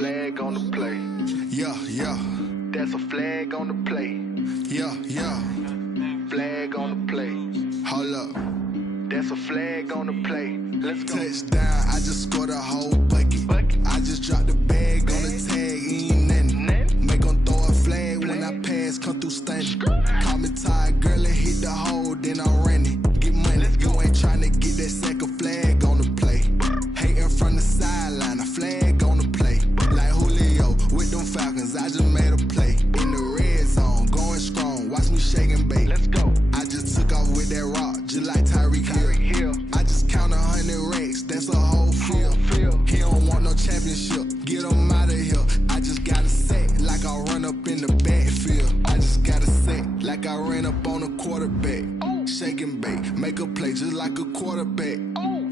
flag on the play. Yeah, yeah. That's a flag on the play. Yeah, yeah. Flag on the play. Hold up. That's a flag on the play. Let's go. Touchdown, I just scored a whole bucket. I just dropped the bag on the tag, ain't nothing. Make 'em throw a flag when I pass, come through stunning. Call me tired, girl, and hit the hole, then I'm running. Get money, you ain't tryna get that second flag on the play. Hating from the sideline, a flag on the play. Like Julio with them Falcons, I just made a play. In the red zone, going strong, watch me shake and bake. Let's go. I just took off with that rock, just like Tyreek Hill. I just count 100 racks, that's a whole field. He don't want no championship, get him out of here. I just got a set, like I run up in the backfield. I just got a set, like I ran up on a quarterback. Shake and bake, make a play just like a quarterback.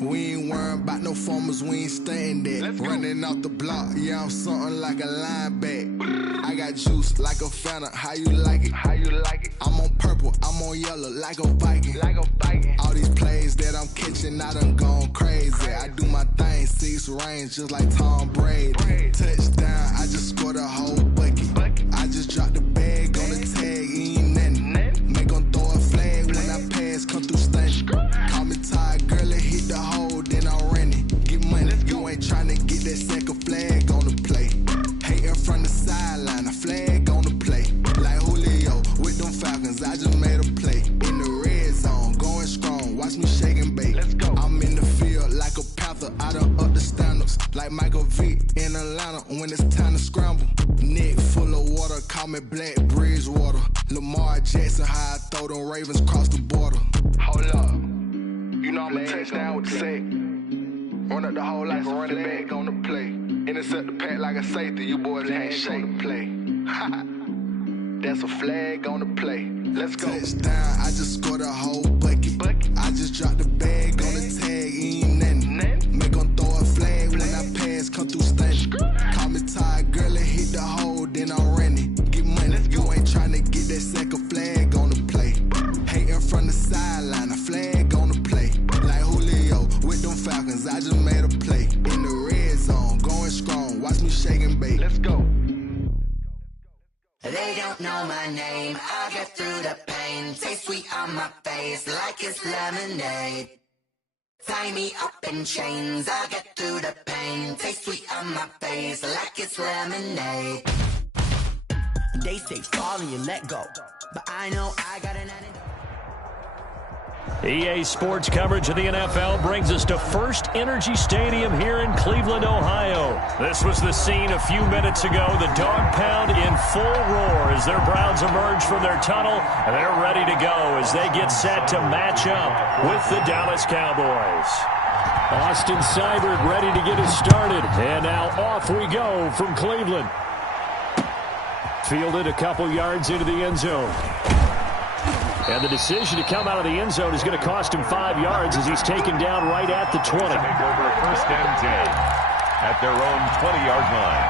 We ain't worrying about no formers, we ain't staying that. Running off the block, yeah, I'm something like a linebacker. I got juice like a Fanta, how you like it? How you like it? I'm on purple, I'm on yellow, like a Viking. Like a Viking. All these plays that I'm catching, I done gone crazy. I do my thing, 6 range, just like Tom Brady. Touchdown, I just scored a whole bucket. I just dropped the bag on the tag, ain't nothing. Make 'em throw a flag when I pass, come through stunning. Call me tired, girl, and hit the hole, then I'm running. Get money, you ain't tryna get that second flag on the play. Hating from the sideline, a flag on the play. Like Julio with them Falcons, I just made a play. In the red zone, going strong, watch me shake and bake. Let's go. I'm in the field like a Panther, I done up the standards. Like Michael Vick in Atlanta when it's time to scramble. Neck full of water, call me Black Bridgewater. Lamar Jackson, how I throw them Ravens cross the border. Hold up. You know I'm a touchdown with the sack. Run up the hole like a running back on the play. Intercept the pack like a safety, you boys can't shake the play. That's a flag on the play. Let's go. Touchdown, I just scored a whole bucket. I just dropped the bag on the tag, ain't nothing. Make 'em throw a flag when I pass, come through stunning. Call me tired, girl, and hit the hole, then I'm running. Get money, you ain't tryna get that second flag on the play. Hating from the sideline, a flag on the play. Like Julio with them Falcons, I just made a play. In the red zone, going strong, watch me shake and bake. Let's go. They don't know my name, I get through the pain. Taste sweet on my face like it's lemonade. Tie me up in chains, I get through the pain. Taste sweet on my face like it's lemonade. They say fall and you let go, but I know I got an antidote. EA Sports coverage of the NFL brings us to First Energy Stadium here in Cleveland, Ohio. This was the scene a few minutes ago. The dog pound in full roar as their Browns emerge from their tunnel, and they're ready to go as they get set to match up with the Dallas Cowboys. Austin Seibert ready to get us started, and now off we go from Cleveland. Fielded a couple yards into the end zone. And the decision to come out of the end zone is going to cost him 5 yards as he's taken down right at the 20. Take over first and 10 at their own 20-yard line.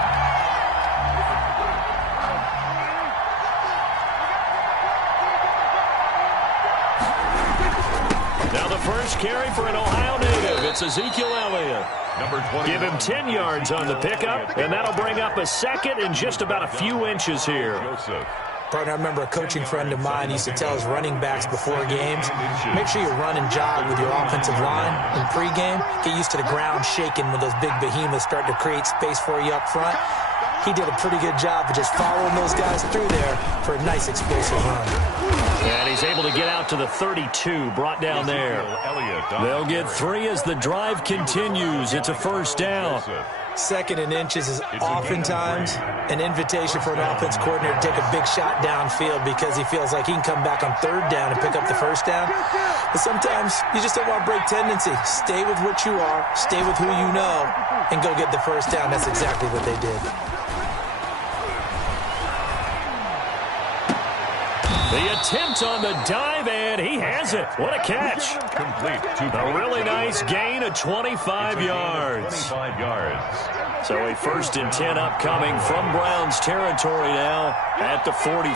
Now the first carry for an Ohio native. It's Ezekiel Elliott. Number 20. Give him 10 yards on the pickup, and that'll bring up a second in just about a few inches here. Joseph. Partner, I remember a coaching friend of mine used to tell his running backs before games, make sure you run and jog with your offensive line in pregame. Get used to the ground shaking when those big behemoths start to create space for you up front. He did a pretty good job of just following those guys through there for a nice explosive run. And he's able to get out to the 32, brought down there. They'll get 3 as the drive continues. It's a first down. Second and inches is oftentimes an invitation for an offense coordinator to take a big shot downfield because he feels like he can come back on third down and pick up the first down. But sometimes you just don't want to break tendency. Stay with what you are, stay with who you know, and go get the first down. That's exactly what they did. The attempt on the dive, and he has it. What a catch. Complete. A really nice gain of 25 yards. 25 yards. So a first and 10 upcoming from Browns territory now at the 43.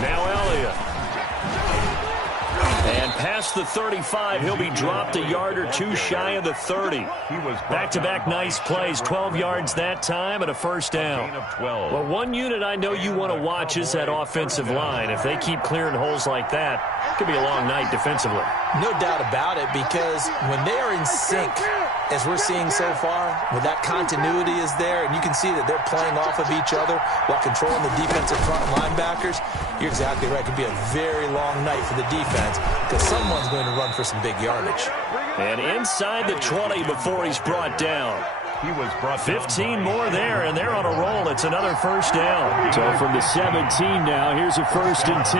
Now Elliott. And past the 35. He'll be dropped a yard or two shy of the 30. Back-to-back nice plays, 12 yards that time and a first down. Well, one unit I know you want to watch is that offensive line. If they keep clearing holes like that, it could be a long night defensively. No doubt about it, because when they are in sync, as we're seeing so far, when that continuity is there, and you can see that they're playing off of each other while controlling the defensive front linebackers, you're exactly right. It could be a very long night for the defense because someone's going to run for some big yardage. And inside the 20 before he's brought down. 15 more there, and they're on a roll. It's another first down. So from the 17 now, here's a 1st and 10.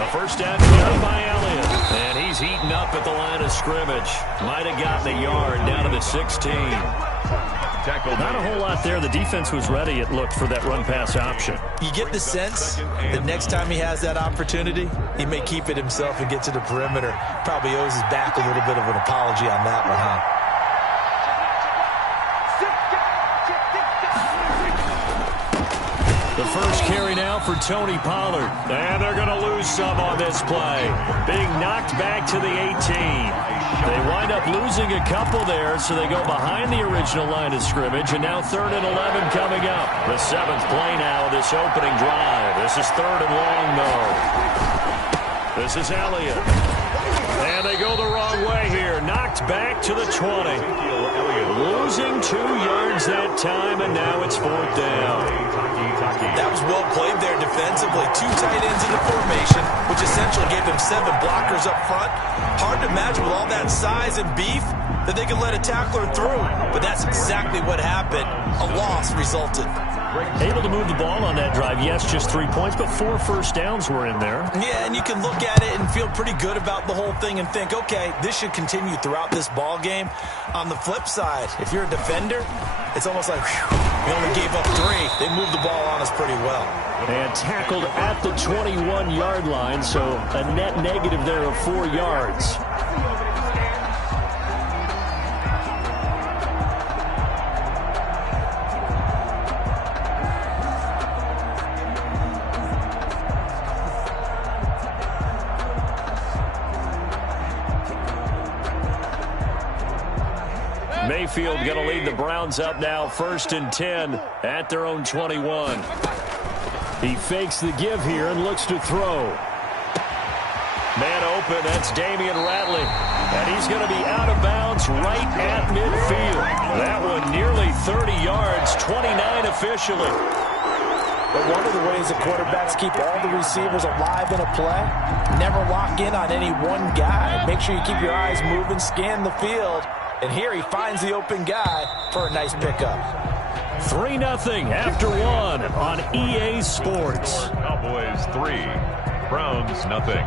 A first down carry by Elliott. And he's heating up at the line of scrimmage. Might have gotten a yard down to the 16. Not a whole lot there. The defense was ready, it looked, for that run-pass option. You get the sense that next time he has that opportunity, he may keep it himself and get to the perimeter. Probably owes his back a little bit of an apology on that one, huh? The first carry now for Tony Pollard. And they're going to lose some on this play. Being knocked back to the 18. They wind up losing a couple there, so they go behind the original line of scrimmage. And now 3rd and 11 coming up. The 7th play now of this opening drive. This is 3rd and long, though. This is Elliott. And they go the wrong way here. Knocked back to the 20. Losing 2 yards that time, and now it's 4th down. That was well played there defensively. 2 tight ends in the formation, which essentially gave them 7 blockers up front. Hard to imagine with all that size and beef that they could let a tackler through. But that's exactly what happened. A loss resulted. Able to move the ball on that drive. Yes, just 3 points, but 4 first downs were in there. Yeah, and you can look at it and feel pretty good about the whole thing and think, okay, this should continue throughout this ball game. On the flip side, if you're a defender, it's almost like, whew, we only gave up 3. They moved the ball on us pretty well. And tackled at the 21-yard line, so a net negative there of 4 yards. Mayfield going to lead the Browns up now, 1st and 10 at their own 21. He fakes the give here and looks to throw. Man open, that's Damian Ratley. And he's going to be out of bounds right at midfield. That one nearly 30 yards, 29 officially. But one of the ways the quarterbacks keep all the receivers alive in a play, never lock in on any one guy. Make sure you keep your eyes moving, scan the field. And here he finds the open guy for a nice pickup. 3-0 after 1 on EA Sports. Cowboys 3, Browns nothing.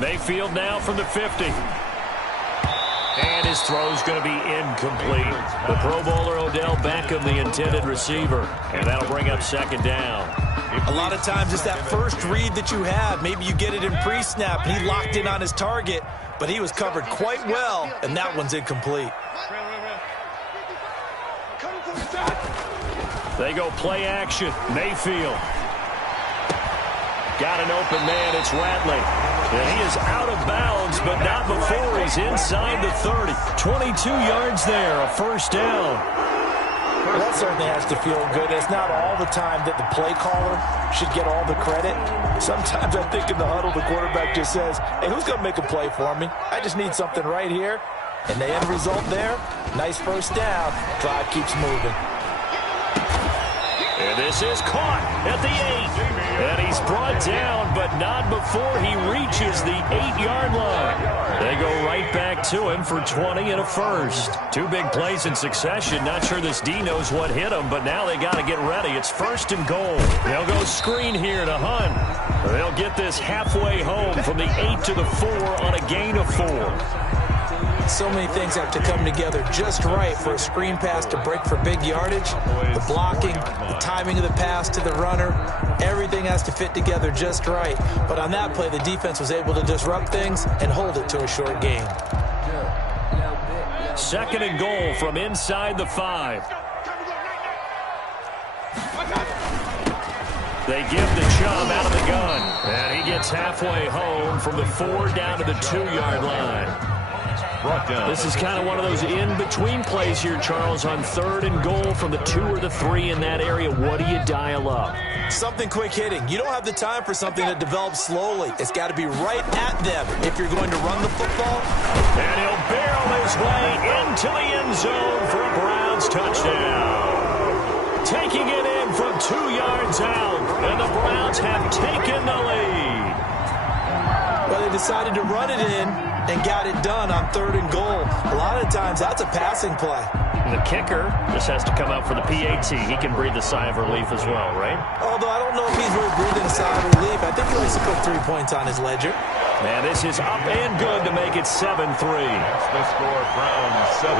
Mayfield now from the 50. And his throw's going to be incomplete. The Pro Bowler Odell Beckham, the intended receiver. And that'll bring up 2nd down. A lot of times it's that first read that you have. Maybe you get it in pre-snap. He locked in on his target, but he was covered quite well, and that one's incomplete. They go play action. Mayfield. Got an open man. It's Ratley. And he is out of bounds, but not before he's inside the 30. 22 yards there, a 1st down. Well, that certainly has to feel good. It's not all the time that the play caller should get all the credit. Sometimes I think in the huddle, the quarterback just says, hey, who's going to make a play for me? I just need something right here. And the end result there, nice 1st down. Drive keeps moving. And this is caught at the 8. And he's brought down, but not before he reaches the 8-yard line. They go right back to him for 20 and a 1st. 2 big plays in succession. Not sure this D knows what hit him, but now they got to get ready. It's 1st and goal. They'll go screen here to Hunt. They'll get this halfway home from the 8 to the 4 on a gain of 4. So many things have to come together just right for a screen pass to break for big yardage. The blocking, the timing of the pass to the runner, everything has to fit together just right. But on that play, the defense was able to disrupt things and hold it to a short gain. 2nd and goal from inside the 5. They give the Chubb out of the gun, and he gets halfway home from the 4 down to the 2-yard line. This is kind of one of those in-between plays here, Charles, on 3rd and goal from the 2 or the 3 in that area. What do you dial up? Something quick hitting. You don't have the time for something that develops slowly. It's got to be right at them if you're going to run the football. And he'll barrel his way into the end zone for a Browns touchdown. Taking it in from 2 yards out, and the Browns have taken the lead. Well, they decided to run it in and got it done on 3rd and goal. A lot of times, that's a passing play. The kicker just has to come out for the PAT. He can breathe a sigh of relief as well, right? Although I don't know if he's really breathing a sigh of relief. I think he likes to put 3 points on his ledger. And this is up and good to make it 7-3. That's the score. Browns 7,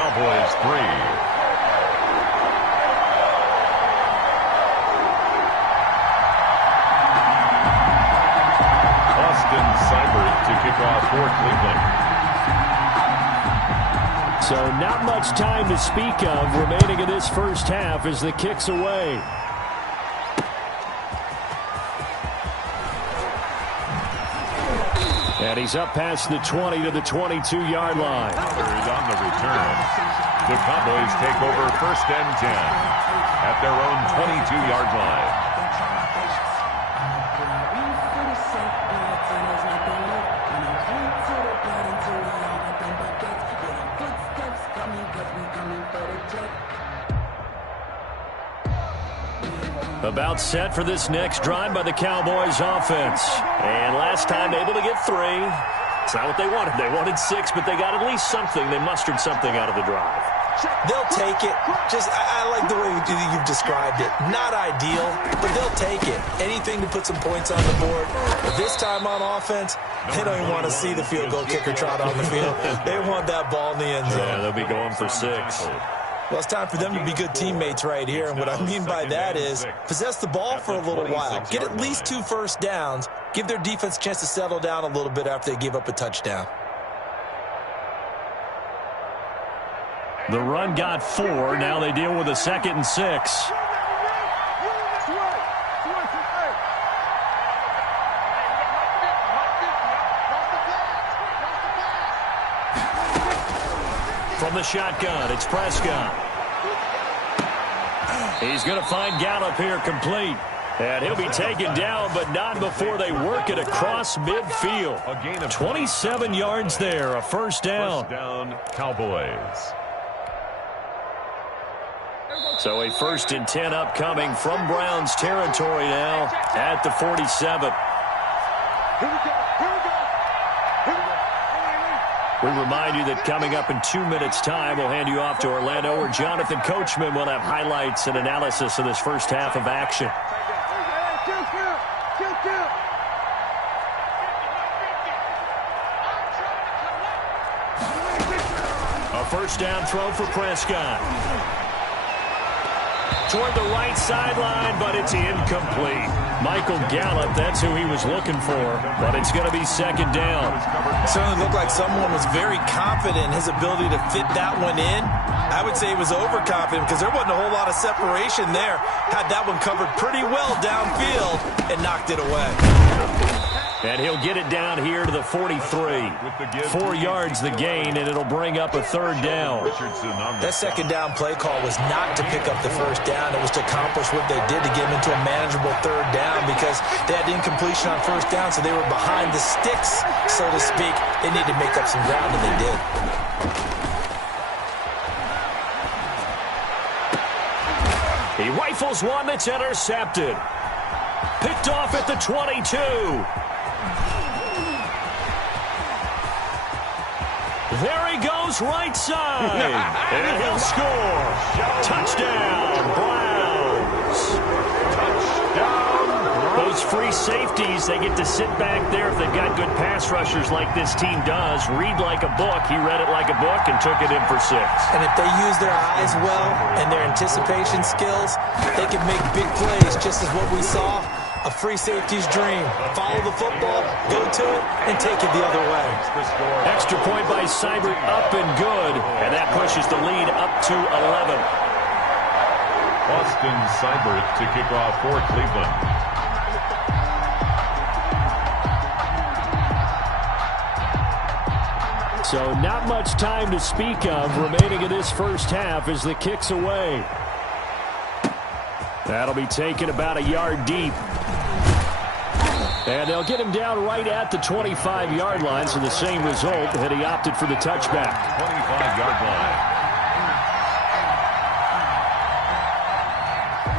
Cowboys 3. To kick off for Cleveland. So not much time to speak of remaining in this first half as the kick's away. And he's up past the 20 to the 22-yard line. On the return, the Cowboys take over 1st and 10 at their own 22-yard line. About set for this next drive by the Cowboys offense. And last time able to get 3. It's not what they wanted. They wanted 6, but they got at least something. They mustered something out of the drive. They'll take it. I like the way you've described it. Not ideal, but they'll take it. Anything to put some points on the board. But this time on offense, they don't even want to see the field goal kicker trot on the field. They want that ball in the end zone. Yeah, they'll be going for 6. Well, it's time for them to be good teammates right here, and what I mean by that is possess the ball for a little while, get at least 2 first downs, give their defense a chance to settle down a little bit after they give up a touchdown. The run got 4. Now they deal with a 2nd and 6. From the shotgun, it's Prescott. He's going to find Gallup here complete. And he'll be taken down, but not before they work it across midfield. A gain of 27 yards there, a first down. First down, Cowboys. So a 1st and 10 upcoming from Browns territory now at the 47. We remind you that coming up in 2 minutes' time, we'll hand you off to Orlando, where Jonathan Coachman will have highlights and analysis of this first half of action. A first down throw for Prescott. Toward the right sideline, but it's incomplete. Michael Gallup, that's who he was looking for, but it's going to be 2nd down. Certainly looked like someone was very confident in his ability to fit that one in. I would say he was overconfident because there wasn't a whole lot of separation there. Had that one covered pretty well downfield and knocked it away. And he'll get it down here to the 43. 4 yards the gain, and it'll bring up a 3rd down. That 2nd down play call was not to pick up the first down. It was to accomplish what they did to get them into a manageable 3rd down because they had incompletion on first down, so they were behind the sticks, so to speak. They needed to make up some ground, and they did. He rifles one that's intercepted. Picked off at the 22. There he goes, right side. And he'll score. Touchdown, Browns. Touchdown, Browns. Those free safeties, they get to sit back there if they've got good pass rushers like this team does. Read like a book. He read it like a book and took it in for 6. And if they use their eyes well and their anticipation skills, they can make big plays, just as what we saw. A free safety's dream. Follow the football, go to it, and take it the other way. Extra point by Seibert, up and good. And that pushes the lead up to 11. Austin Seibert to kick off for Cleveland. So not much time to speak of remaining in this first half as the kick's away. That'll be taken about a yard deep. And they'll get him down right at the 25-yard line, so the same result, and he opted for the touchback. 25-yard line.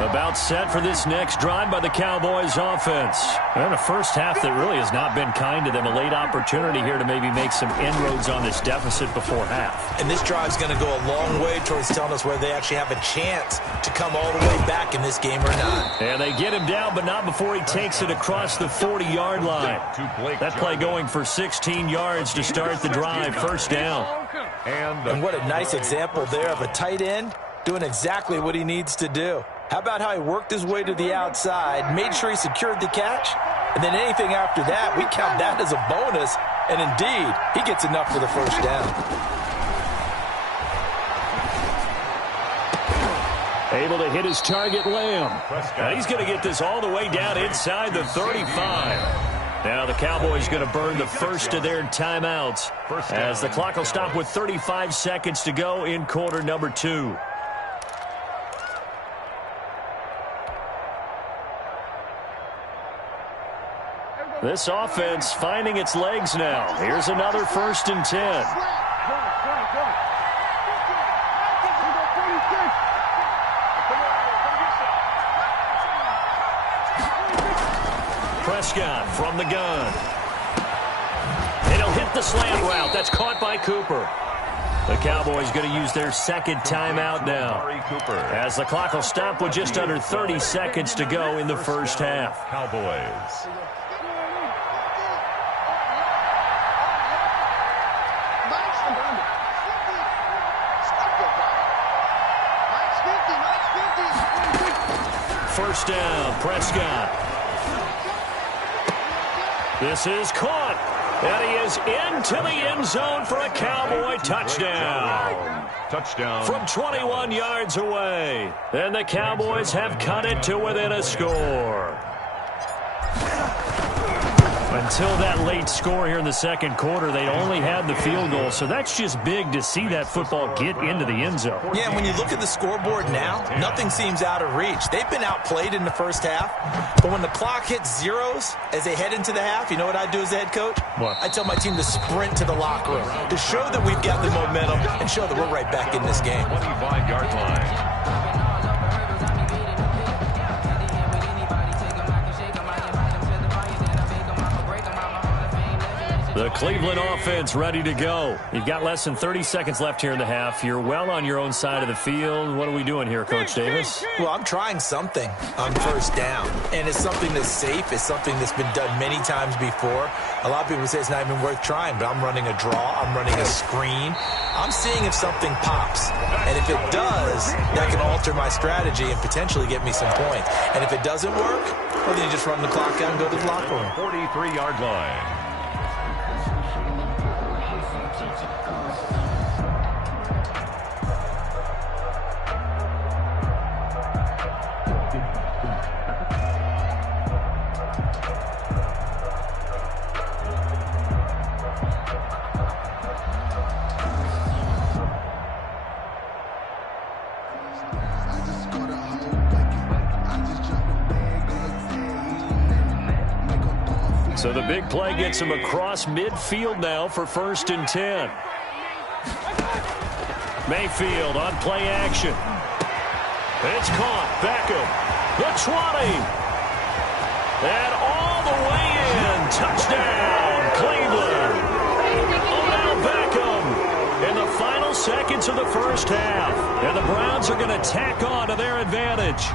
About set for this next drive by the Cowboys offense. And a first half that really has not been kind to them. A late opportunity here to maybe make some inroads on this deficit before half. And this drive's going to go a long way towards telling us whether they actually have a chance to come all the way back in this game or not. And they get him down, but not before he takes it across the 40-yard line. That play going for 16 yards to start the drive. First down. And what a nice example there of a tight end doing exactly what he needs to do. How about how he worked his way to the outside, made sure he secured the catch, and then anything after that, we count that as a bonus. And indeed, he gets enough for the first down. Able to hit his target, Lamb. Now he's going to get this all the way down inside the 35. Now the Cowboys going to burn the first of their timeouts as the clock will stop with 35 seconds to go in quarter number 2. This offense finding its legs now. Here's another 1st and 10. Prescott from the gun. And he'll hit the slant route. That's caught by Cooper. The Cowboys going to use their second timeout now, as the clock will stop with just under 30 seconds to go in the first half. Cowboys. First down, Prescott. This is caught. And he is into the end zone for a Cowboy touchdown. Touchdown. From 21 yards away. And the Cowboys have cut it to within a score. Until that late score here in the second quarter, they only had the field goal. So that's just big to see that football get into the end zone. Yeah, and when you look at the scoreboard now, nothing seems out of reach. They've been outplayed in the first half. But when the clock hits zeros as they head into the half, you know what I do as the head coach? What? I tell my team to sprint to the locker room to show that we've got the momentum and show that we're right back in this game. 25-yard line. The Cleveland offense ready to go. You've got less than 30 seconds left here in the half. You're well on your own side of the field. What are we doing here, Coach Davis? Well, I'm trying something on first down. And it's something that's safe. It's something that's been done many times before. A lot of people say it's not even worth trying, but I'm running a draw. I'm running a screen. I'm seeing if something pops. And if it does, that can alter my strategy and potentially get me some points. And if it doesn't work, well, then you just run the clock out and go to the locker room. 43-yard line. So the big play gets him across midfield now for 1st and 10. Mayfield on play action. It's caught. Beckham. The 20. And all the way in. Touchdown, Cleveland. Odell Beckham in the final seconds of the first half. And the Browns are going to tack on to their advantage.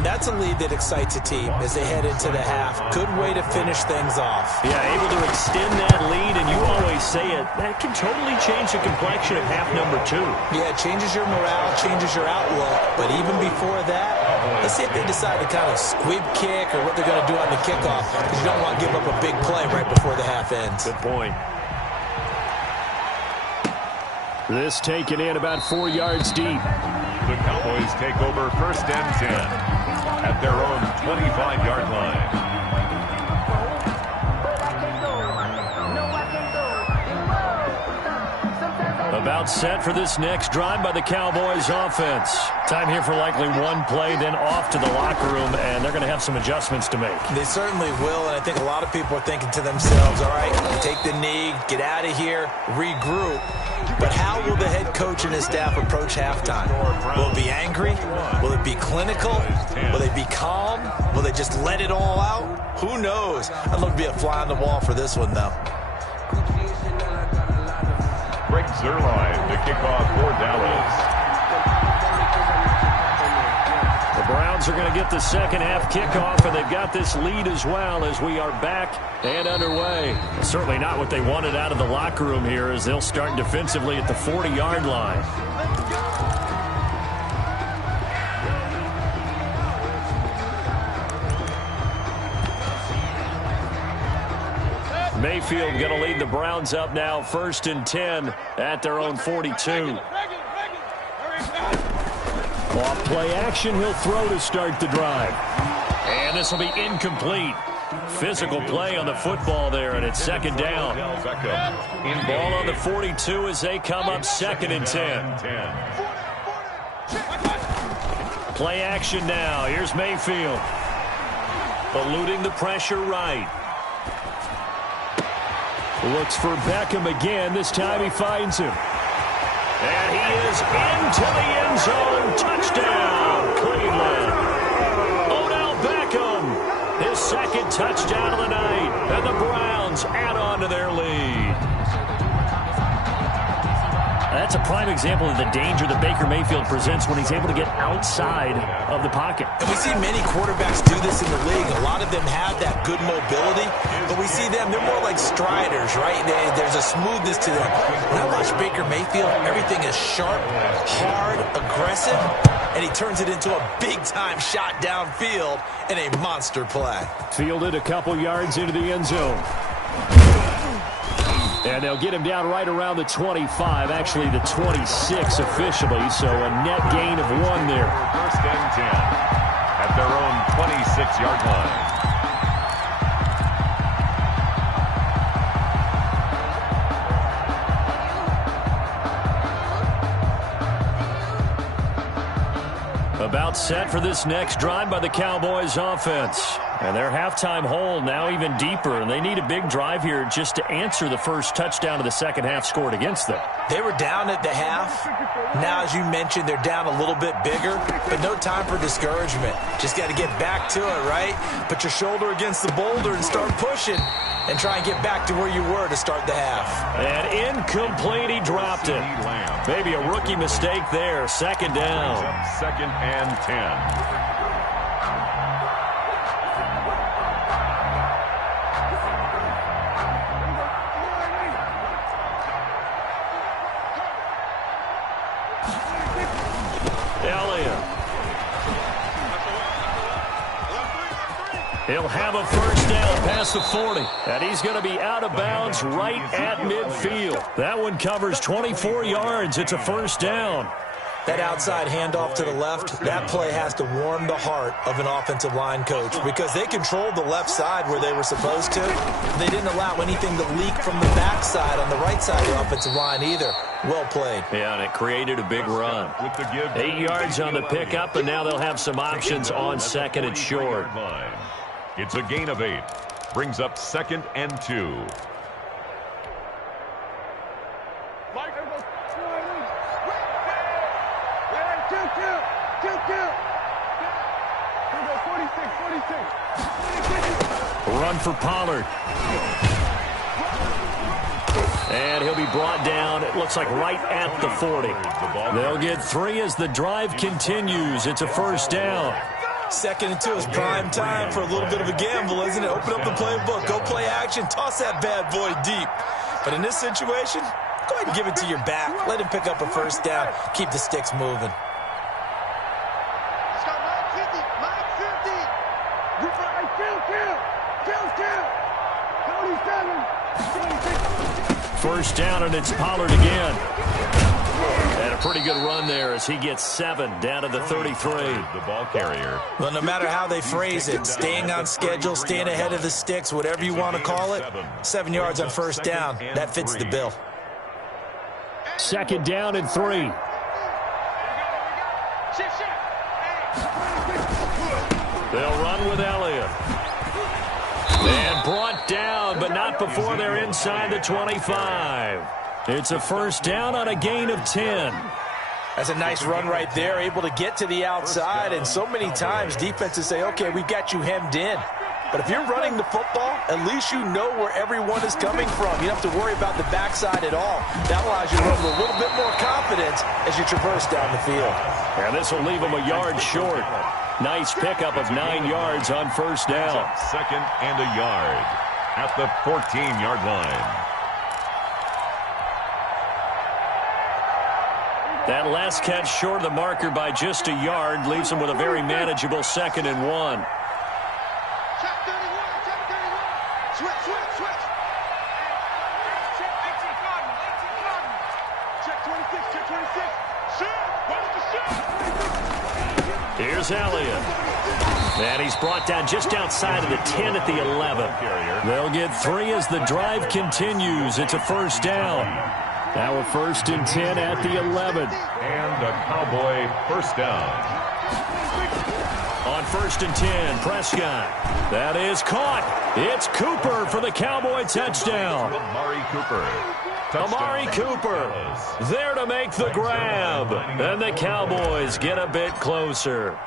And that's a lead that excites a team as they head into the half. Good way to finish things off. Yeah, able to extend that lead, and you always say it, that can totally change the complexion of half number 2. Yeah, it changes your morale, changes your outlook. But even before that, let's see if they decide to kind of squib kick or what they're going to do on the kickoff, because you don't want to give up a big play right before the half ends. Good point. This taken in about 4 yards deep. The Cowboys take over 1st and 10 at their own 25-yard line. About set for this next drive by the Cowboys offense. Time here for likely one play, then off to the locker room, and they're going to have some adjustments to make. They certainly will, and I think a lot of people are thinking to themselves, all right, take the knee, get out of here, regroup. But how will the head coach and his staff approach halftime? Will it be angry? Will it be clinical? Will they be calm? Will they just let it all out? Who knows? I'd love to be a fly on the wall for this one, though. Greg Zuerlein to kick off for Dallas. The Browns are going to get the second half kickoff, and they've got this lead as well as we are back and underway. Certainly not what they wanted out of the locker room here as they'll start defensively at the 40-yard line. Mayfield going to lead the Browns up now, 1st and 10 at their own 42. Off play action, he'll throw to start the drive. And this will be incomplete. Physical play on the football there, and it's 2nd down. Ball on the 42 as they come up 2nd and 10. Play action now. Here's Mayfield. Eluding the pressure right. Looks for Beckham again. This time he finds him. And he is into the end zone. Touchdown, Cleveland. Odell Beckham, his 2nd touchdown of the night. And the Browns add on to their lead. That's a prime example of the danger that Baker Mayfield presents when he's able to get outside of the pocket. And we see many quarterbacks do this in the league. A lot of them have that good mobility, but we see them, they're more like striders, right? There's a smoothness to them. When I watch Baker Mayfield, everything is sharp, hard, aggressive, and he turns it into a big-time shot downfield in a monster play. Fielded a couple yards into the end zone. And they'll get him down right around the 25, actually the 26 officially, so a net gain of 1 there. 1st and 10 at their own 26-yard line. About set for this next drive by the Cowboys offense. And their halftime hole now even deeper, and they need a big drive here just to answer the first touchdown of the second half scored against them. They were down at the half. Now, as you mentioned, they're down a little bit bigger, but no time for discouragement. Just got to get back to it, right? Put your shoulder against the boulder and start pushing and try and get back to where you were to start the half. And incomplete, he dropped it. Maybe a rookie mistake there. 2nd down. 2nd and 10. He'll have a 1st down past the 40. And he's going to be out of bounds right at midfield. That one covers 24 yards. It's a 1st down. That outside handoff to the left, that play has to warm the heart of an offensive line coach because they controlled the left side where they were supposed to. They didn't allow anything to leak from the backside on the right side of the offensive line either. Well played. Yeah, and it created a big run. 8 yards on the pickup, and now they'll have some options on 2nd and short. It's a gain of 8. Brings up 2nd and 2. Run for Pollard. And he'll be brought down, it looks like right at the 40. They'll get 3 as the drive continues. It's a 1st down. Second and 2 is prime time for a little bit of a gamble, isn't it? Open up the playbook, go play action, toss that bad boy deep. But in this situation, go ahead and give it to your back. Let him pick up a first down. Keep the sticks moving. First down, and it's Pollard again. And a pretty good run there as he gets 7 down to the 33. The ball carrier. Well, no matter how they phrase it, staying on schedule, staying ahead of the sticks, whatever you want to call it, 7 yards on first down, that fits the bill. Second down and 3. They'll run with Elliott. And brought down, but not before they're inside the 25. It's a first down on a gain of 10. That's a nice run right there, able to get to the outside. And so many times defenses say, okay, we've got you hemmed in. But if you're running the football, at least you know where everyone is coming from. You don't have to worry about the backside at all. That allows you to run with a little bit more confidence as you traverse down the field. And this will leave them a yard short. Nice pickup of 9 yards on first down. Second and a yard at the 14-yard line. That last catch short of the marker by just a yard leaves them with a very manageable 2nd and 1. Check 31, check 31. Switch, switch, switch. Check 18 Cardinal, 18 Cardinal. Check 26, check 26. Shoot, watch the shoot. Here's Elliott. And he's brought down just outside of the 10 at the 11. They'll get 3 as the drive continues. It's a first down. Now a 1st and 10 at the 11. And a Cowboy first down. On 1st and 10, Prescott. That is caught. It's Cooper for the Cowboy touchdown. Amari Cooper. Amari Cooper there to make the grab. And the Cowboys get a bit closer.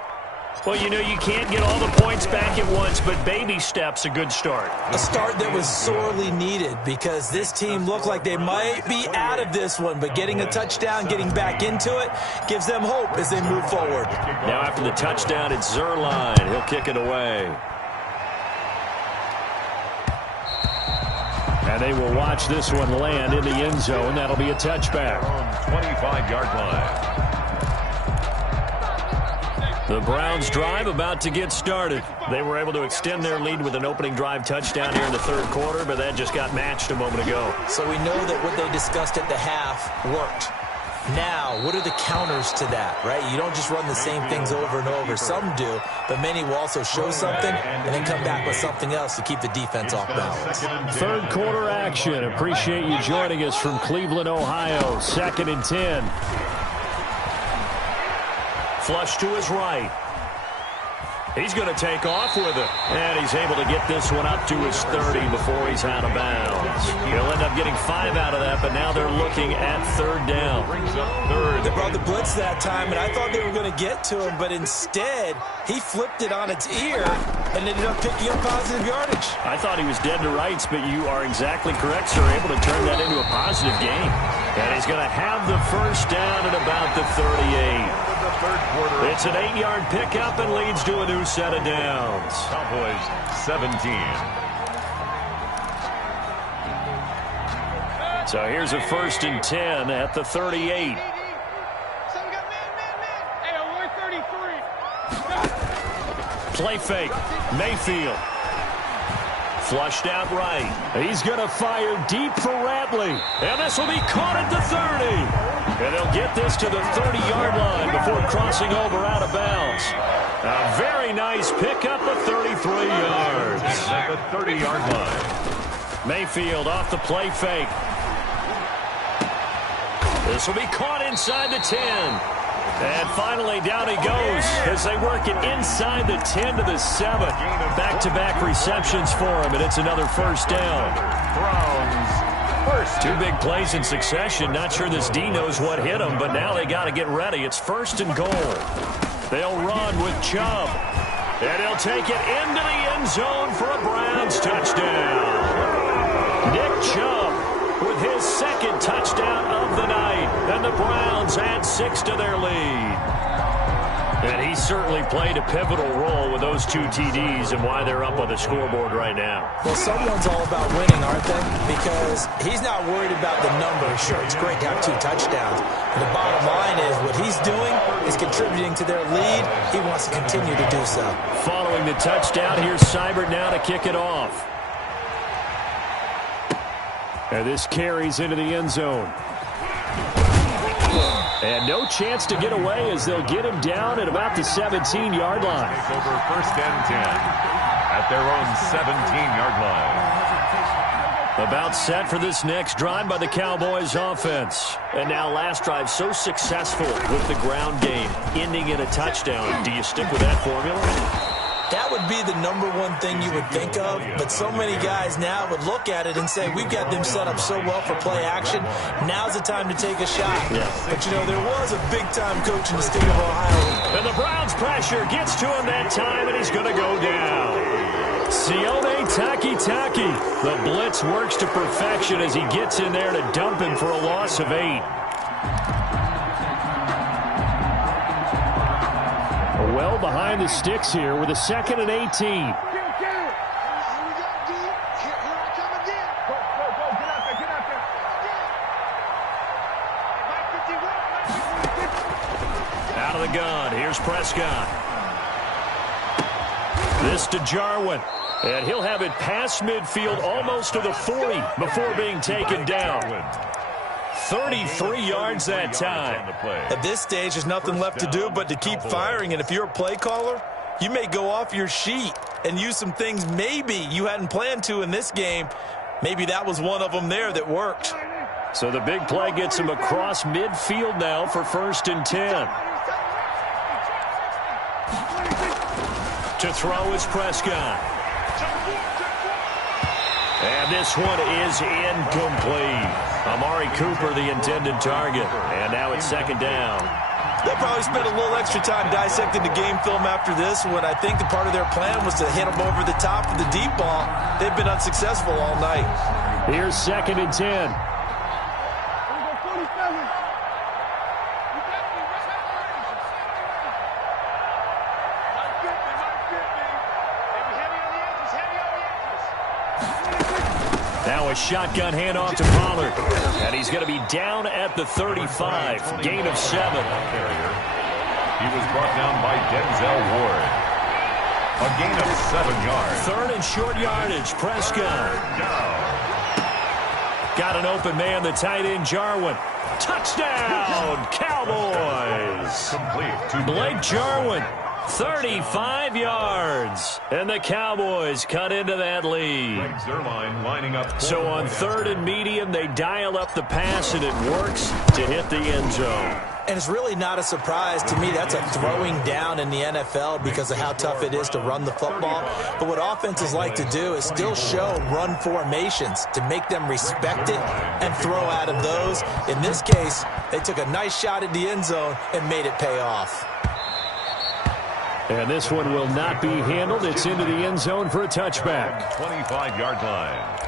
Well, you know, you can't get all the points back at once, but baby steps, a good start. A start that was sorely needed because this team looked like they might be out of this one, but getting a touchdown, getting back into it, gives them hope as they move forward. Now after the touchdown, it's Zerline. He'll kick it away. And they will watch this one land in the end zone. That'll be a touchback. 25-yard line. The Browns drive about to get started. They were able to extend their lead with an opening drive touchdown here in the 3rd quarter, but that just got matched a moment ago. So we know that what they discussed at the half worked. Now, what are the counters to that, right? You don't just run the same things over and over. Some do, but many will also show something and then come back with something else to keep the defense off balance. 3rd quarter action. Appreciate you joining us from Cleveland, Ohio. 2nd and 10. Flush to his right. He's going to take off with it. And he's able to get this one up to his 30 before he's out of bounds. He'll end up getting 5 out of that, but now they're looking at 3rd down. They brought the blitz that time, and I thought they were going to get to him, but instead, he flipped it on its ear and ended up picking up positive yardage. I thought he was dead to rights, but you are exactly correct, sir. Able to turn that into a positive gain. And he's going to have the first down at about the 38. It's an 8-yard pickup and leads to a new set of downs. Cowboys 17. So here's a 1st and 10 at the 38. Play fake. Mayfield. Flushed out right. He's going to fire deep for Ratley. And this will be caught at the 30. And they'll get this to the 30-yard line before crossing over out of bounds. A very nice pickup of 33 yards. At the 30-yard line. Mayfield off the play fake. This will be caught inside the 10. And finally, down he goes as they work it inside the 10 to the 7. Back-to-back receptions for him, and it's another first down. Browns first. 2 big plays in succession. Not sure this D knows what hit him, but now they got to get ready. It's 1st and goal. They'll run with Chubb. And he'll take it into the end zone for a Browns touchdown. Nick Chubb with his 2nd touchdown of the night. And the Browns add 6 to their lead. And he certainly played a pivotal role with those 2 TDs and why they're up on the scoreboard right now. Well, someone's all about winning, aren't they? Because he's not worried about the numbers. Sure, it's great to have 2 touchdowns. But the bottom line is what he's doing is contributing to their lead. He wants to continue to do so. Following the touchdown, here's Seibert now to kick it off. And this carries into the end zone. And no chance to get away as they'll get him down at about the 17-yard line. Take over first and 10 at their own 17-yard line. About set for this next drive by the Cowboys offense. And now last drive so successful with the ground game, ending in a touchdown. Do you stick with that formula? That would be the number one thing you would think of, but so many guys now would look at it and say, we've got them set up so well for play action. Now's the time to take a shot. Yeah. But, you know, there was a big-time coach in the state of Ohio. And the Browns pressure gets to him that time, and he's going to go down. Sione Takitaki. The blitz works to perfection as he gets in there to dump him for a loss of 8. Well behind the sticks here with a 2nd and 18. Out of the gun, here's Prescott. This to Jarwin. And he'll have it past midfield almost to the 40 before being taken down. 33 yards that time. At this stage, there's nothing left to do but to keep firing. And if you're a play caller, you may go off your sheet and use some things maybe you hadn't planned to in this game. Maybe that was one of them there that worked. So the big play gets him across midfield now for 1st and 10. To throw is Prescott. And this one is incomplete. Amari Cooper, the intended target. And now it's 2nd down. They'll probably spend a little extra time dissecting the game film after this when I think the part of their plan was to hit them over the top of the deep ball. They've been unsuccessful all night. Here's 2nd and 10. Now a shotgun handoff to Pollard. And he's going to be down at the 35. Gain of 7. He was brought down by Denzel Ward. A gain of 7 yards. 3rd and short yardage. Prescott. Got an open man, the tight end, Jarwin. Touchdown, Cowboys. Complete. Blake Jarwin. 35 yards. And the Cowboys cut into that lead. Lining up. So on 3rd and medium, they dial up the pass, and it works to hit the end zone. And it's really not a surprise to me. That's a throwing down in the NFL because of how tough it is to run the football. But what offenses like to do is still show run formations to make them respect it and throw out of those. In this case, they took a nice shot at the end zone and made it pay off. And this one will not be handled. It's into the end zone for a touchback. 25-yard line.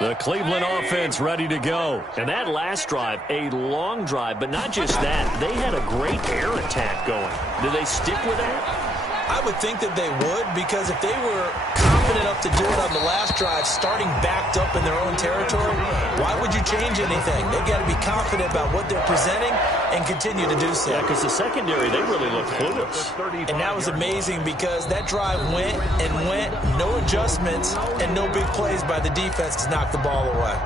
The Cleveland offense ready to go. And that last drive, a long drive, but not just that. They had a great air attack going. Do they stick with that? I would think that they would, because if they were confident enough to do it on the last drive, starting backed up in their own territory, why would you change anything? They've got to be confident about what they're presenting and continue to do so. Yeah, because the secondary, they really look clueless. And that was amazing because that drive went and went, no adjustments, and no big plays by the defense to knock the ball away.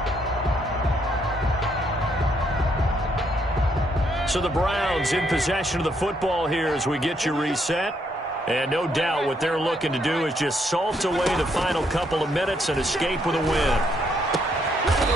So the Browns in possession of the football here as we get you reset. And no doubt what they're looking to do is just salt away the final couple of minutes and escape with a win.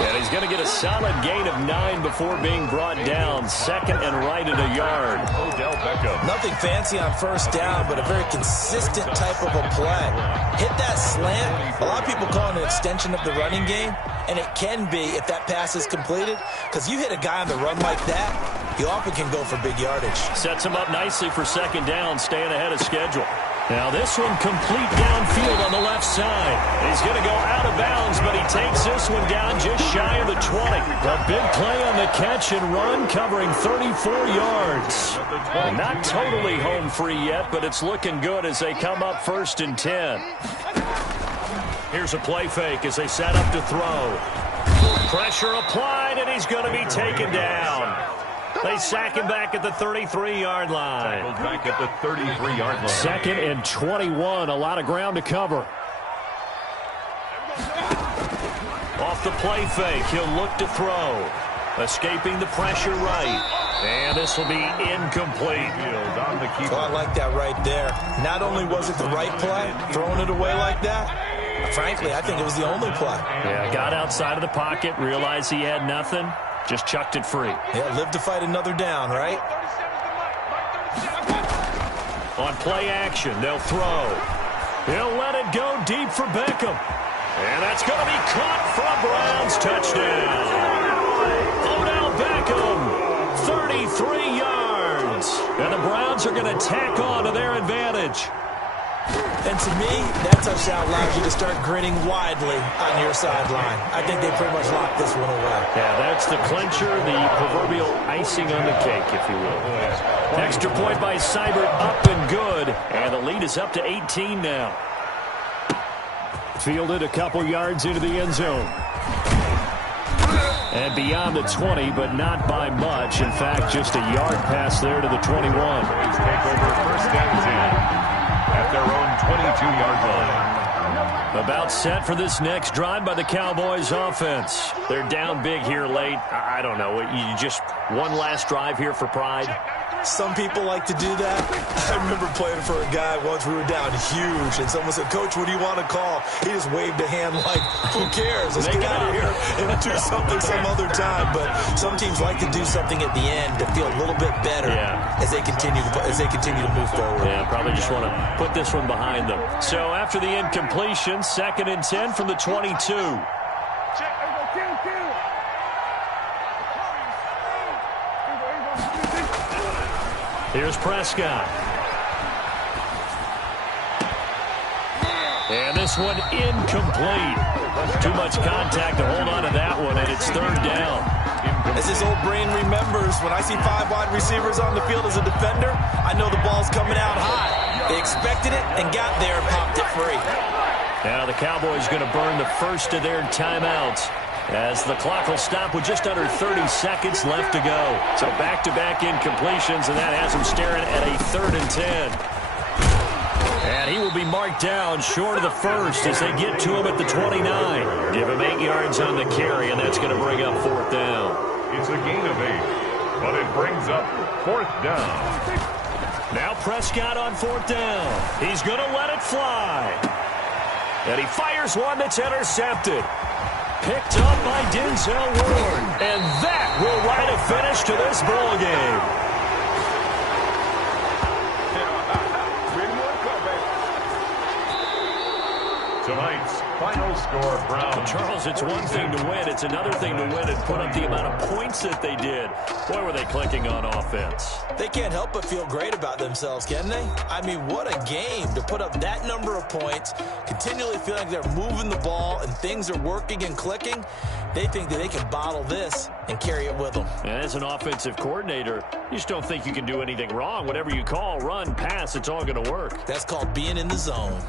And he's going to get a solid gain of 9 before being brought down. 2nd and right at a yard. Odell Beckham. Nothing fancy on 1st down, but a very consistent type of a play. Hit that slant. A lot of people call it an extension of the running game, and it can be if that pass is completed, because you hit a guy on the run like that, he often can go for big yardage. Sets him up nicely for 2nd down, staying ahead of schedule. Now this one complete downfield on the left side. He's going to go out of bounds, but he takes this one down just shy of the 20. A big play on the catch and run, covering 34 yards. Not totally home free yet, but it's looking good as they come up 1st and 10. Here's a play fake as they set up to throw. Pressure applied, and he's going to be taken down. They sack him back at the 33-yard line. Tackled back at the 33-yard line. 2nd and 21. A lot of ground to cover. Off the play fake. He'll look to throw. Escaping the pressure right. And this will be incomplete. On the keeper. I like that right there. Not only was it the right play, throwing it away like that, frankly, I think it was the only play. Yeah, got outside of the pocket, realized he had nothing. Just chucked it free. Yeah, live to fight another down, right? On play action, they'll throw. He'll let it go deep for Beckham. And that's going to be caught for a Browns touchdown. Odell Beckham, 33 yards. And the Browns are going to tack on to their advantage. And to me, that touchdown allows you to start grinning widely on your sideline. I think they pretty much locked this one away. Yeah, that's the clincher, the proverbial icing on the cake, if you will. Extra point by Seibert, up and good. And the lead is up to 18 now. Fielded a couple yards into the end zone. And beyond the 20, but not by much. In fact, just a yard pass there to the 21. Boys take over 1st and 10. At their own 22-yard line. About set for this next drive by the Cowboys offense. They're down big here late. I don't know. You just one last drive here for pride. Some people like to do that. I remember playing for a guy once. We were down huge, and someone said, "Coach, what do you want to call?" He just waved a hand like, "Who cares? Let's get out of here and do something some other time." But some teams like to do something at the end to feel a little bit better as they continue to move forward. Yeah, probably just want to put this one behind them. So after the incompletion, 2nd and 10 from the 22. Here's Prescott. And this one incomplete. Too much contact to hold on to that one, and it's 3rd down. As his old brain remembers, when I see 5 wide receivers on the field as a defender, I know the ball's coming out high. They expected it and got there and popped it free. Now the Cowboys going to burn the first of their timeouts, as the clock will stop with just under 30 seconds left to go. So back-to-back incompletions, and that has him staring at a 3rd and 10. And he will be marked down short of the first as they get to him at the 29. Give him 8 yards on the carry, and that's going to bring up 4th down. It's a gain of 8, but it brings up 4th down. Now Prescott on 4th down. He's going to let it fly. And he fires one that's intercepted. Picked up by Denzel Ward. And that will write a finish to this ball game. Tonight's final score, Browns. Charles, it's one thing to win. It's another thing to win and put up the amount of points that they did. Boy, were they clicking on offense. They can't help but feel great about themselves, can they? I mean, what a game to put up that number of points, continually feeling like they're moving the ball and things are working and clicking. They think that they can bottle this and carry it with them. And as an offensive coordinator, you just don't think you can do anything wrong. Whatever you call, run, pass, it's all going to work. That's called being in the zone.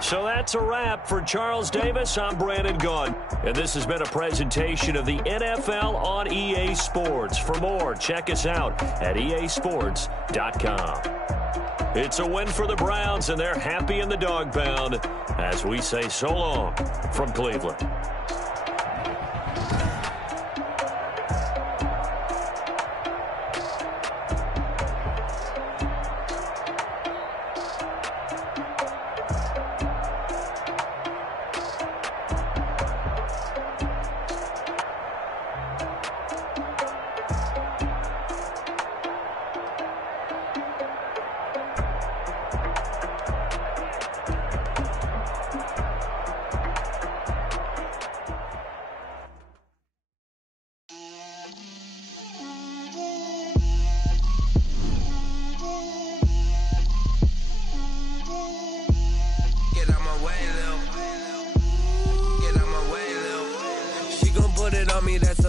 So that's a wrap for Charles Davis. I'm Brandon Gunn. And this has been a presentation of the NFL on EA Sports. For more, check us out at easports.com. It's a win for the Browns, and they're happy in the dog pound as we say so long from Cleveland.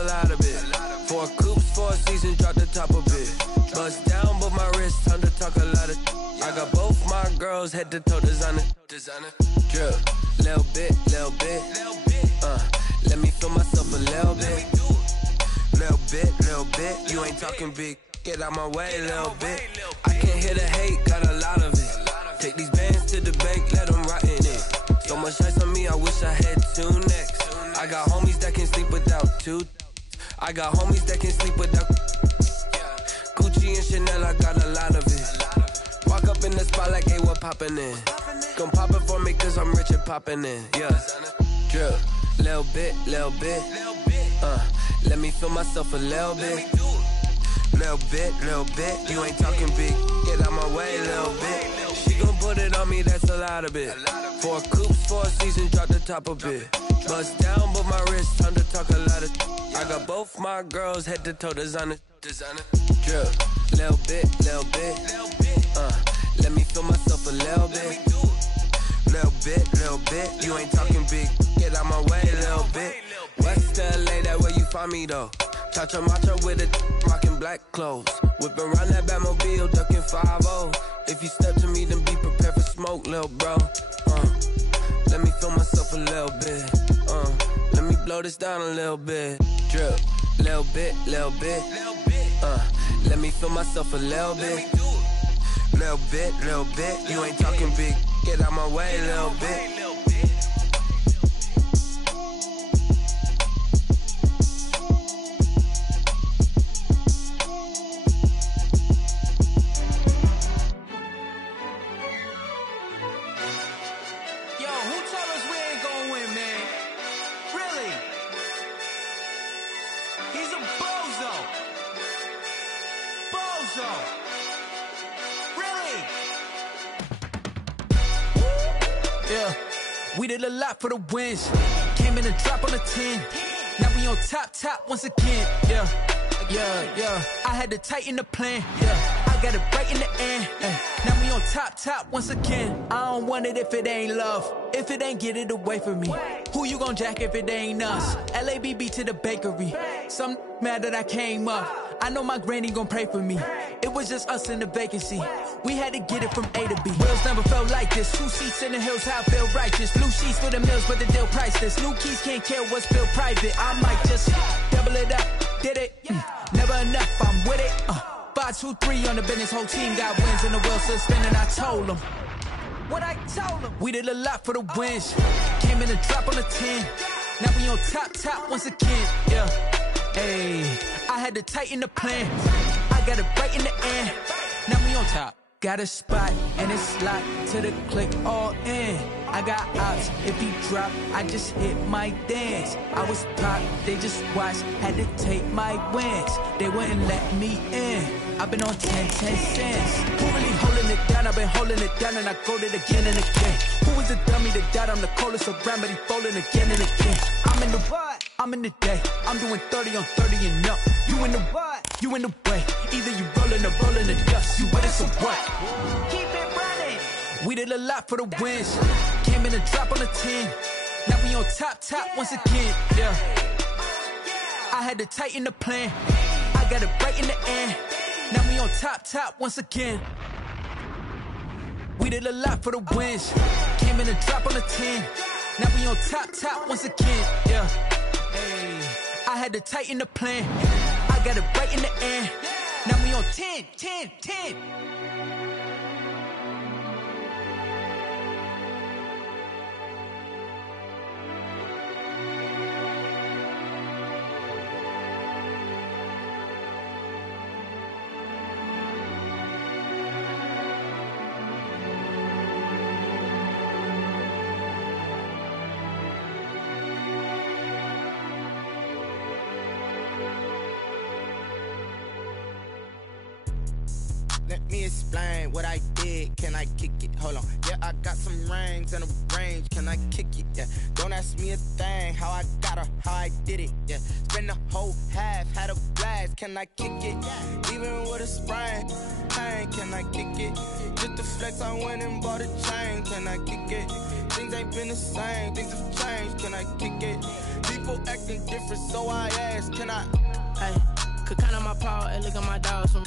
a lot of it. 4 coops, 4 seasons, drop the top of it. Bust down, but my wrist, time to talk a lot of. I got both my girls head to toe designer. Drip, little bit. Let me feel myself a little bit. Little bit. You ain't talking big. Get out my way, little bit. I can't hear the hate, got a lot of it. Take these bands to the bank, let them rot in it. So much ice on me, I wish I had 2 necks. I got homies that can sleep without 2. I got homies that can sleep without Gucci and Chanel, I got a lot of it. Walk up in the spot like, hey, what poppin' in? Gon' pop it for me cause I'm rich and poppin' in, yeah. Drip, little bit. Let me feel myself a little bit. Little bit. You ain't talking big. Get out my way, little bit. She gon' put it on me, that's a lot of it. 4 coops, 4 seasons, drop the top of it. Bust down, but my wrist, time to talk a lot of. I got both my girls head to toe designer. Drip, little bit. Let me feel myself a little bit. Little bit. You ain't talking big. Get out my way, little bit. West LA, that where you find me though. Chacha macha with it, rockin' black clothes. Whippin' around that Batmobile, duckin' 5-0. If you step to me, then be prepared for smoke, lil' bro. Let me feel myself a little bit. Let me blow this down a little bit. Drip, little bit. Let me feel myself a little bit. Little bit. You ain't talking big. Get out my way, little bit. We did a lot for the wins. Came in and drop on the 10. Now we on top once again. Yeah. I had to tighten the plan. Yeah. I got it right in the end. Now we on top once again. I don't want it if it ain't love. If it ain't, get it away from me. Who you gon' jack if it ain't us? LABB to the bakery. Some mad that I came up. I know my granny gon' pray for me. It was just us in the vacancy. We had to get it from A to B. Wheels never felt like this. 2 seats in the hills, how I feel righteous. Blue sheets for the mills, but the deal priceless. New keys can't care what's feel private. I might just double it up. Did it? Never enough, I'm with it. 5, 2, 3 on the business. Whole team got wins and the wheels still spinning. I told them what I told them. We did a lot for the wins. Came in and drop on the 10. Now we on top once again. Yeah. Hey, I had to tighten the plan. I got it right in the end. Now we on top. Got a spot and it's locked to the click all in. I got ops, if he drop, I just hit my dance. I was pop, they just watched, had to take my wins. They wouldn't let me in. I've been on 10 cents. Who really holding it down? I've been holding it down and I go it again and again. Who was the dummy that died? I'm the coldest around, but he folding again and again. I'm in the what? I'm in the day. I'm doing 30 on 30 and up. You in the what? You in the way. Either you rolling or rolling the dust. You with it, so what? Keep it running. We did a lot for the wins. Came in and drop on the 10. Now we on top once again. Yeah. I had to tighten the plan. I got it right in the end. Now we on top once again. We did a lot for the wins. Came in and drop on the 10. Now we on top once again. Yeah. Hey, I had to tighten the plan. I got it right in the end. Now we on 10. Let me explain what I did. Can I kick it? Hold on. Yeah, I got some rings and a range. Can I kick it? Yeah. Don't ask me a thing. How I got her, how I did it. Yeah. Spend the whole half, had a blast. ass, can I kick it? Even with a sprain, pain, can I kick it? Just to flex, I went and bought a chain, can I kick it? Things ain't been the same, things have changed, can I kick it? People acting different, so I ask, can I? Hey, could count on my power, and look at my dogs from.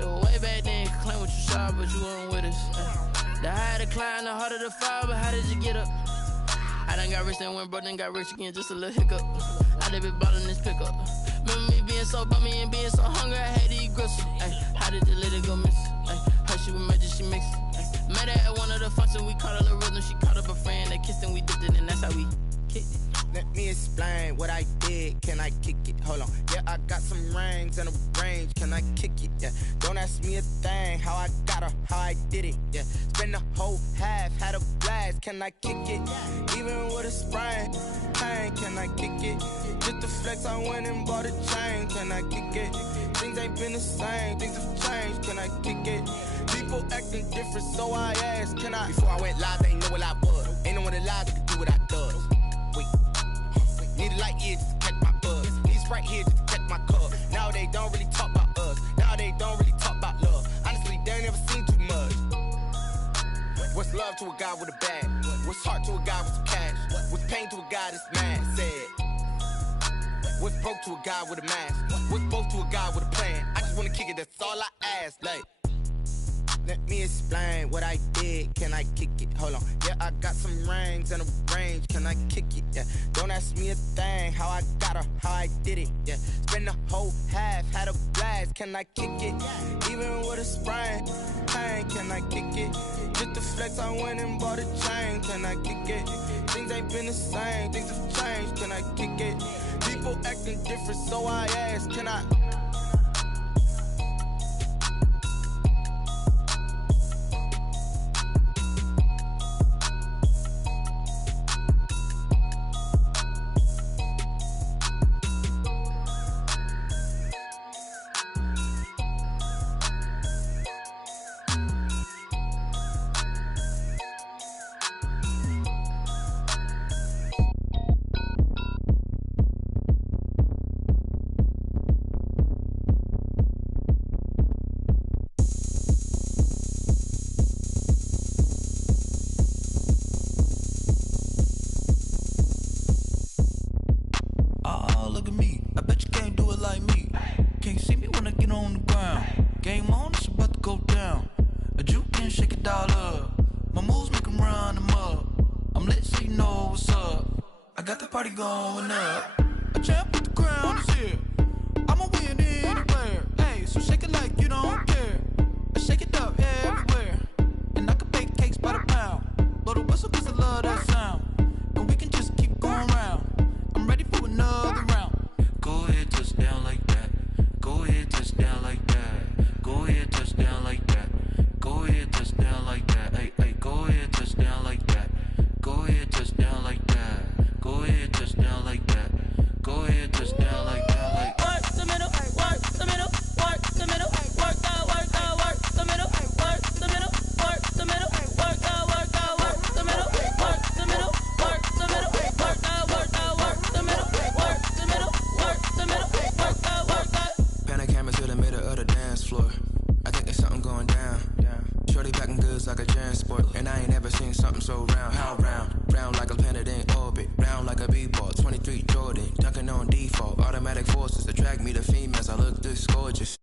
It was way back then, could claim what you saw, but you weren't with us. The higher the climb, the harder the fall, but how did you get up? I done got rich and went broke, then got rich again, just a little hiccup. I done been ballin' this pickup. Remember me being so bummy and being so hungry, I had to eat gristle. Ay, how did you let it go miss? Ay, her she was magic, she mixed. Met her at one of the functions, we caught her the rhythm. She caught up a friend, they kissed and we dipped it, and that's how we kicked it. Let me explain what I did, can I kick it? Hold on, yeah, I got some rings and a range, can I kick it? Yeah, don't ask me a thing, how I got her, how I did it. Yeah, spend the whole half, had a blast, can I kick it? Even with a sprain, pain, can I kick it? Just to flex, I went and bought a chain, can I kick it? Things ain't been the same, things have changed, can I kick it? People acting different, so I ask, can I? Before I went live, they ain't know what I was. Ain't no one alive that could do what I does. Wait. Need a light here just to catch my buzz. Need Sprite here just to catch my cup. Now they don't really talk about us. Now they don't really talk about love. Honestly, they ain't never seen too much. What's love to a guy with a bag? What's heart to a guy with some cash? What's pain to a guy that's mad? Said. What's broke to a guy with a mask? What's both to a guy with a plan? I just wanna kick it, that's all I ask. Like, let me explain what I did, can I kick it? Hold on, yeah, I got some rings and a range, can I kick it? Yeah, don't ask me a thing, how I got her, how I did it. Yeah, spend the whole half, had a blast, can I kick it? Even with a sprain, pain, can I kick it? Just to flex, I went and bought a chain, can I kick it? Things ain't been the same, things have changed, can I kick it? People acting different, so I ask, can I? Going up, a champ with the crown is here. I'ma win anywhere. Hey, so shake it like you don't care. I shake it up everywhere. And I can bake cakes by the pound. Blow the whistle cause I love that sound. And we can just keep going round. I'm ready for another round. Go ahead, touch down like that. Go ahead, touch down like that. Go ahead, touch down like that. Go ahead, touch down like that. Hey, hey, go ahead, touch down like that. Go ahead, touch down like that. Go ahead, touch down like that. Go ahead, touch down like that. Like work the middle, work the middle, work the middle, work out, work the middle, work the middle, work the middle, work out, work the middle, work the middle, work the middle, work out, work the middle, work the middle, work the middle, work out. Pan a camera to the middle of the dance floor. I think there's something going down. Shorty packing goods like a transport, and I ain't never seen something so round. How round? Round like a planet in orbit, round like a b-ball. 23 Jordan, dunking on default. Automatic forces attract me to females. I look this gorgeous.